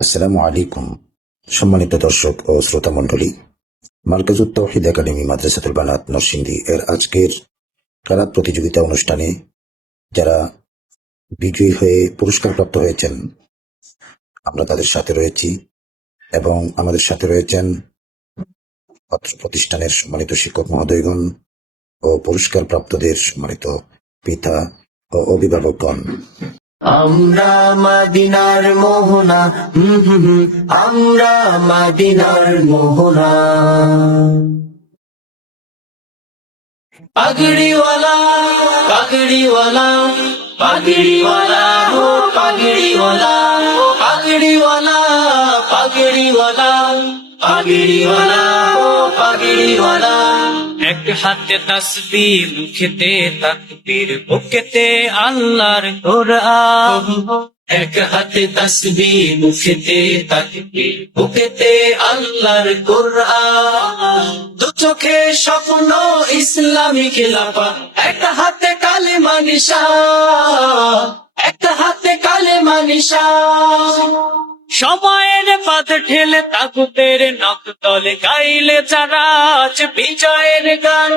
আসসালামু আলাইকুম। সম্মানিত দর্শক ও শ্রোতা মণ্ডলী, মার্কাজুত তাওহীদ একাডেমি মাদ্রাসাতুল বানাত নরসিংদী এর আজকের ক্লাব প্রতিযোগিতা অনুষ্ঠানে যারা বিজয়ী হয়ে পুরস্কারপ্রাপ্ত হয়েছেন, আমরা তাদের সাথে রয়েছি এবং আমাদের সাথে রয়েছেন অত্র প্রতিষ্ঠানের সম্মানিত শিক্ষক মহোদয়গণ ও পুরস্কারপ্রাপ্তদের সম্মানিত পিতা ও অভিভাবকগণ। আমরা মদিনার মোহনা, আমরা মদিনার মোহনা। পাগড়িওয়ালা পাগড়িওয়ালা পাগড়িওয়ালা হো পাগড়িওয়ালা, পাগড়িওয়ালা পাগড়িওয়ালা পাগড়িওয়ালা হো পাগড়িওয়ালা। এক হাতে তাসবিহ মুখেতে তাকবীর, বুকেতে আল্লাহর কোরআন। এক হাতে তাসবিহ মুখেতে তাকবীর, বুকেতে আল্লাহর কোরআন। দু চোখে স্বপ্ন ইসলামী খেলাফত, এক হাতে কালেমা নিশান, এক হাতে কালেমা নিশান। সময়ের পথ ঠেলে তাগুতের নখ তলে গাইলে যারা আজ বিজয়ের গান।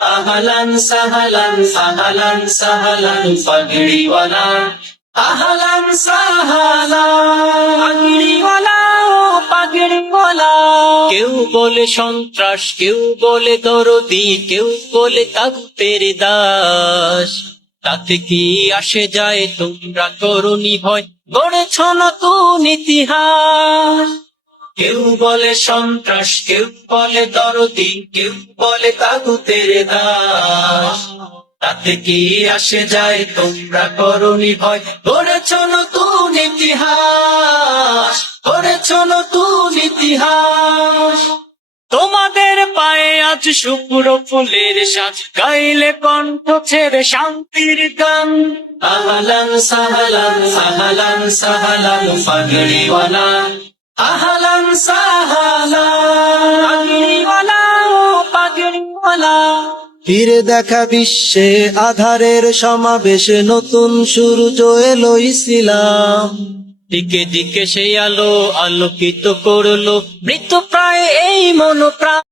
আহলান সাহলান আহলান সাহলান পাগড়িওয়ালা, আহলান সাহলান পাগড়িওয়ালা ও পাগড়িওয়ালা। কেউ বলে সন্ত্রাস, কেউ বলে দরদি, কেউ বলে তাগুতের দাস। তাতে কি আসে যায়, তোমরা করনি ভয়, গড়েছ নতুন ইতিহাস। কেউ বলে সন্ত্রাস, কেউ বলে দরদি, কেউ বলে তাগুতের দাস। তাতে কি আসে যায়, তোমরা করনি ভয়, গড়েছ নতুন ইতিহাস, গড়েছ নতুন ইতিহাস। তোমাদের পায়ে আজ শুভ্র ফুলের সাজ, গাইলে কণ্ঠ ছেড়ে শান্তির গান। আহলান সাহলান আহলান সাহলান পাগড়িওয়ালা, আহলান সাহলান পাগড়িওয়ালা ও পাগড়িওয়ালা। ফিরে দেখা বিশ্বে আধারের সমাবেশ, নতুন সূর্য এলো ইসলাম। দিকে দিকে সেই আলো আলোকিত করলো মৃত্যু প্রায় এই মনোপ্রাণ।